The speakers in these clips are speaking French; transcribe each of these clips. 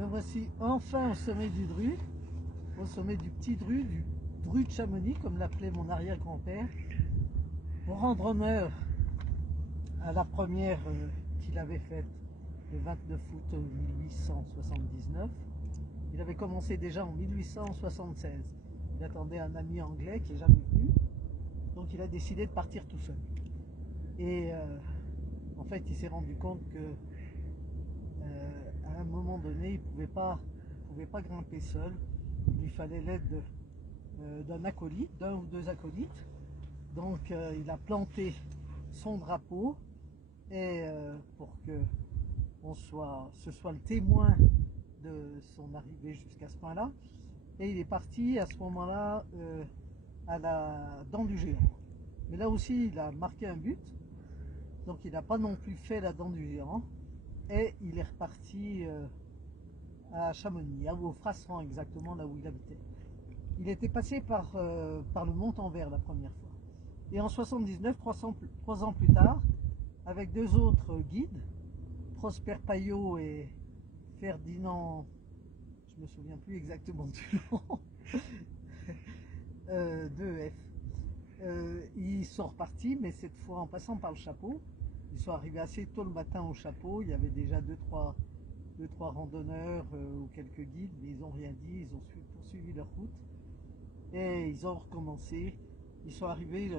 Me voici enfin au sommet du Dru, au sommet du petit Dru, du Dru de Chamonix, comme l'appelait mon arrière-grand-père, pour rendre honneur à la première qu'il avait faite le 29 août 1879. Il avait commencé déjà en 1876. Il attendait un ami anglais qui n'est jamais venu, donc il a décidé de partir tout seul. Et en fait, il s'est rendu compte que à un moment donné, il ne pouvait pas grimper seul. Il lui fallait l'aide d'un acolyte, d'un ou deux acolytes. Donc il a planté son drapeau et pour que ce soit le témoin de son arrivée jusqu'à ce point-là. Et il est parti à ce moment-là à la dent du géant. Mais là aussi, il a marqué un but. Donc il n'a pas non plus fait la dent du géant. Et il est reparti à Chamonix, au Frasserand exactement, là où il habitait. Il était passé par le Montanvert la première fois. Et en 79, 3 ans plus tard, avec deux autres guides, Prosper Payot et Ferdinand, je me souviens plus exactement du nom, de F. Ils sont repartis, mais cette fois en passant par le Chapeau. Ils sont arrivés assez tôt le matin au Chapeau. Il y avait déjà deux, trois randonneurs ou quelques guides, mais ils n'ont rien dit. Ils ont poursuivi leur route et ils ont recommencé. Ils sont arrivés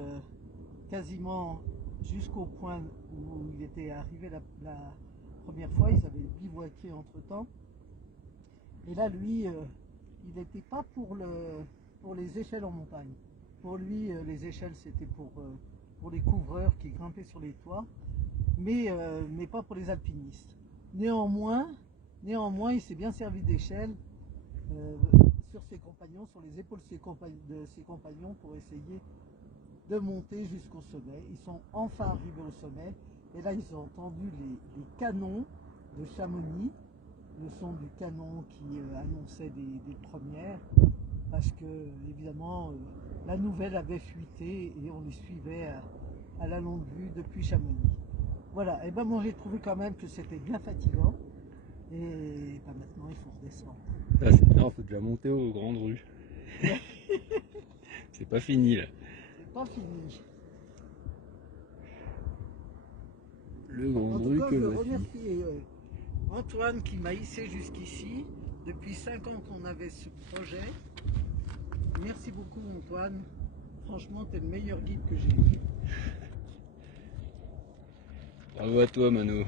quasiment jusqu'au point où il était arrivé la première fois. Ils avaient bivouaqué entre temps. Et là, lui, il n'était pas pour les échelles en montagne. Pour lui, les échelles, c'était pour les couvreurs qui grimpaient sur les toits, mais pas pour les alpinistes. Néanmoins, il s'est bien servi d'échelles sur ses compagnons, sur les épaules de ses compagnons pour essayer de monter jusqu'au sommet. Ils sont enfin arrivés au sommet et là, ils ont entendu les canons de Chamonix, le son du canon qui annonçait des premières, parce que évidemment la nouvelle avait fuité et on les suivait à la longue vue depuis Chamonix. Voilà, et ben moi j'ai trouvé quand même que c'était bien fatigant et ben maintenant il faut redescendre. Non, faut déjà monter au Grand Dru. C'est pas fini là. C'est pas fini. Le Grand En tout Dru cas, que je voici. remercie Antoine qui m'a hissé jusqu'ici. Depuis 5 ans qu'on avait ce projet. Merci beaucoup Antoine. Franchement, t'es le meilleur guide que j'ai eu. Bravo à toi, Mano.